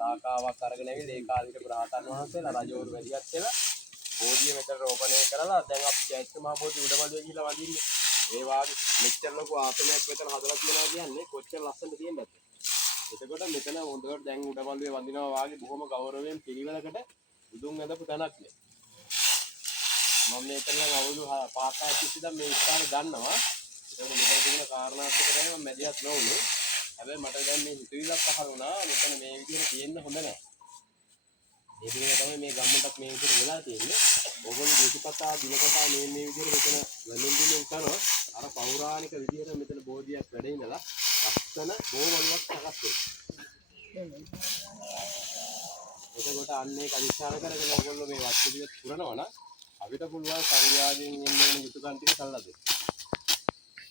සාකාවක් අරගෙන ඇවිල්ලා ඒ කාලේ හිටපු රහතන් වහන්සේලා රජවරු වැඩියක් කියලා බෝධිය මෙතන රෝපණය කරලා දැන් අපි ජයශ්‍රී මහ බෝධි උඩමළුවේ ගිහිල්ලා වඳින්නේ. ඒ වාගේ මෙච්චර ලොකු ආසනයක් මෙතන හදලා තියෙනවා කියන්නේ කොච්චර ලස්සනද තියෙන්නේ නැද්ද? එතකොට මෙතන හොඳට දැන් උඩමළුවේ වඳිනවා වාගේ බොහොම ගෞරවයෙන් පිළිවෙලකට බුදුන් වැඳපු තැනක් නේ. මම මෙතන නම් අවුරුදු 5-6ක් තිස්සේ මේ ස්ථානේ දන්නවා. ඒක මෙතන තියෙන කාරණාත් එක්ක තමයි මම මැදිහත් නොවුනේ. හැබැයි මට දැන් මේ හිතවිල්ලක් පහළ වුණා මෙතන මේ විදිහට තියෙන්න හොඳ නැහැ. ඒ විදිහට තමයි මේ ගම්මුටක් මේ විදිහට වෙලා තියෙන්නේ. ඕගොල්ලෝ දීපපතා දිනපතා මේ විදිහට මෙතන වෙනින් කරනවා. අර පෞරාණික විදිහට මෙතන බෝධියක් වැඩ ඉඳලා ලස්සන බෝවලුවක් සකස් වෙනවා. එතකොට අන්නේ කලිස්ථාන කරගෙන ඕගොල්ලෝ මේ වත් පිළිවෙත් පුරනවා නම් අපිට පුළුවන් සංඝයාගෙන් එන්න යුතුයකම් ටික කළා දෙන්න.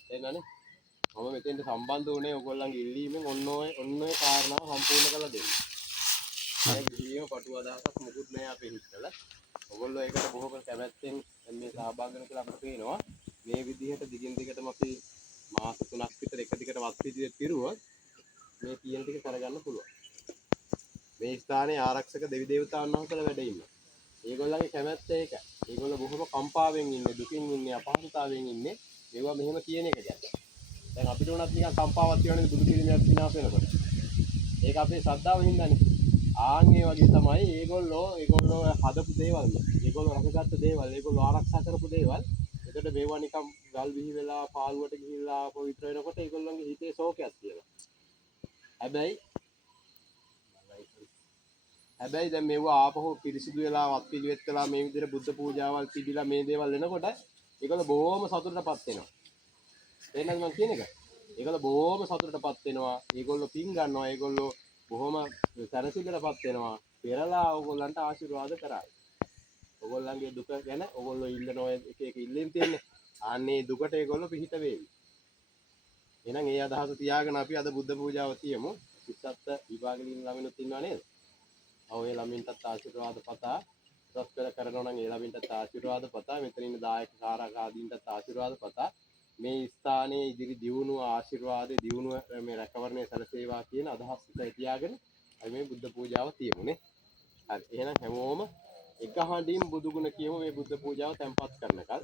එහෙනනේ මම මෙතෙන්ට සම්බන්ධ වුණේ ඕගොල්ලන්ගේ ඉල්ලීමෙන් ඔන්න ඔය කාරණාව සම්පූර්ණ කළා දෙන්න. මේ ගිහියෝ පටු අදහසක් මොකුත් නැහැ අපේ හිතවල. ඕගොල්ලෝ ඒකට බොහොම කැමැත්තෙන් මේ සහභාගී වෙන කියලා අපිට පේනවා. මේ විදිහට දිගින් දිගටම අපි මාස 3ක් විතර එක දිගට වත් පිළිවෙත් පිරුවොත් මේ කියන ටික කරගන්න පුළුවන්. මේ ස්ථානයේ ආරක්ෂක දෙවි දේවතාවුන් වහන්සේලා වැඩ ඉන්නවා. ඒගොල්ලන්ගේ කැමැත්ත ඒකයි. ඒගොල්ලෝ බොහොම කම්පාවෙන් ඉන්නේ, දුකින් ඉන්නේ, අපහසුතාවයෙන් ඉන්නේ. ඒවා මෙහෙම කියන එක ගැන. දැන් අපිට උනත් නිකන් කම්පාවක් තියෙනවනේ බුදු පිළිමයක් විනාශ වෙනකොට. ඒක අපේ ශ්‍රද්ධාව හින්දානේ. ආන් ඒ වගේ තමයි ඒගොල්ලෝ හදපු දේවල් නේ. ඒගොල්ලෝ රැකගත්ත දේවල්, ඒගොල්ලෝ ආරක්ෂා කරපු දේවල්. එතකොට මේවා නිකන් ගල් විහි වෙලා පාළුවට ගිහිල්ලා පවිත්‍ර වෙනකොට ඒගොල්ලන්ගේ හිතේ ශෝකයක් තියෙනවා. හැබැයි දැන් මේවා ආපහු පිරිසිදු වෙලා වත් පිළිවෙත් වෙලා මේ විදිහට බුද්ධ පූජාවල් පිළිලා මේ දේවල් වෙනකොට ඒගොල්ලෝ බොහොම සතුටටපත් වෙනවා. එහෙනම් මම කියන එක. ඒගොල්ලෝ බොහොම සතුටටපත් වෙනවා. ඒගොල්ලෝ පින් ගන්නවා. ඒගොල්ලෝ බොහොම සැනසෙල්ලටපත් වෙනවා. පෙරලා ඕගොල්ලන්ට ආශිර්වාද කරා. ඕගොල්ලන්ගේ දුක ගැන ඕගොල්ලෝ ඉල්ලන ඔය එක ඉල්ලීම් තියෙන්නේ. ආන්නේ දුකට ඒගොල්ලෝ පිහිට වේවි. එහෙනම් ඒ අදහස තියාගෙන අපි අද බුද්ධ පූජාව තියමු. ඉස්සත් විභාගෙලින් ළමිනුත් ඉන්නවා නේද? ඔව් ඒ ළමින්ටත් ආශිර්වාද පතා උසස් පෙළ කරනවා නම් ඒ ළමින්ටත් ආශිර්වාද පතා මෙතන ඉන්න දායක කාරක ආදීන්ටත් ආශිර්වාද පතා මේ ස්ථානයේ ඉදිරි දියුණුව ආශිර්වාද දියුණුව මේ රැකවරණය සැලසේවා කියන අදහස් ඉස්සයි තියාගෙන අපි මේ බුද්ධ පූජාව තියමුනේ. හරි එහෙනම් හැමෝම එක හඬින් බුදු ගුණ කියමු මේ බුද්ධ පූජාව තැන්පත් කරනකල්.